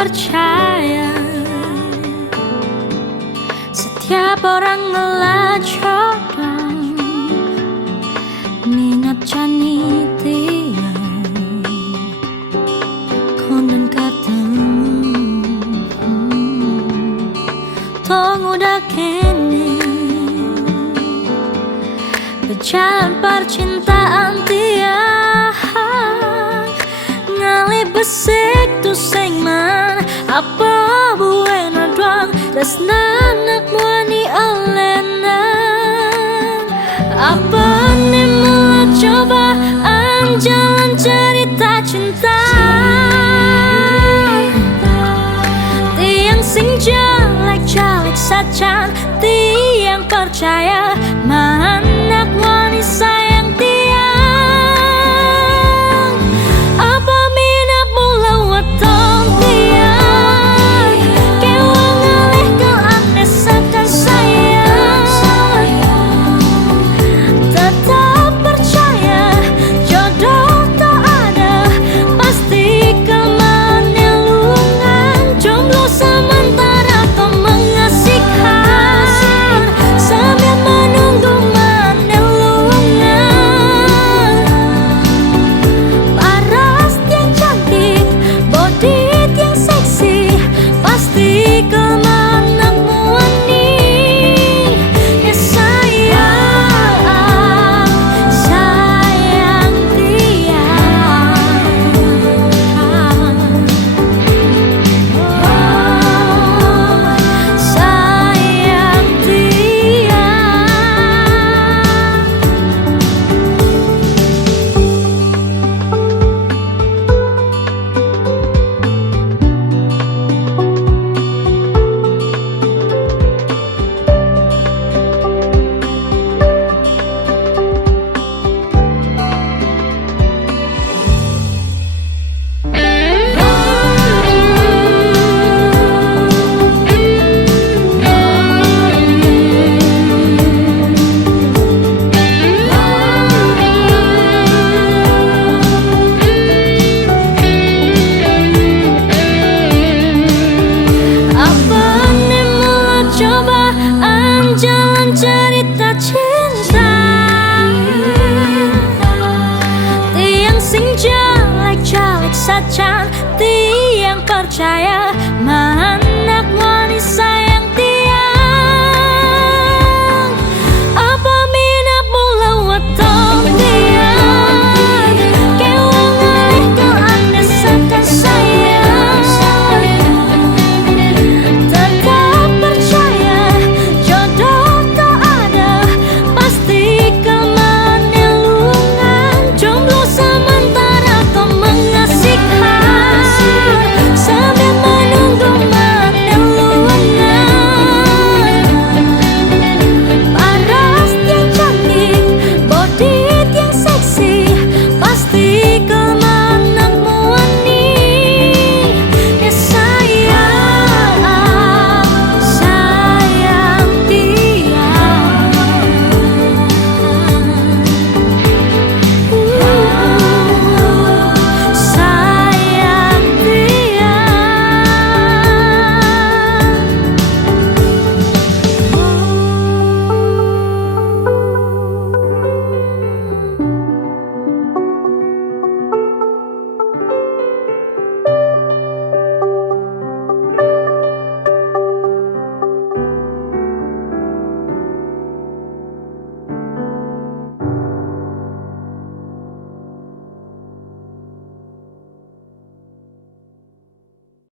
percaya setiap orang ngelacok minat jani tiang konon ketemu tong udah kene berjalan percintaan tiang ngali besik tu sing man apa buena doang resnanak muani olenan apa nih mulai cobaan jalan cerita cinta tiang sing jalek saja tiang percaya manak muani sayang tiang apa minat mula watong tiang kewang ngalih ke amnes akan sayang tetap percaya jodoh tak ada pasti kemanelungan jomblo sementara kau mengasihkan sambil menunggu manelungan paras yang cantik bodit yang seksi pasti kemana muani ya sayang sayang tiang sayang apa nih mulai cobaan jalan cerita cinta tiang sing jalek saja tiang percaya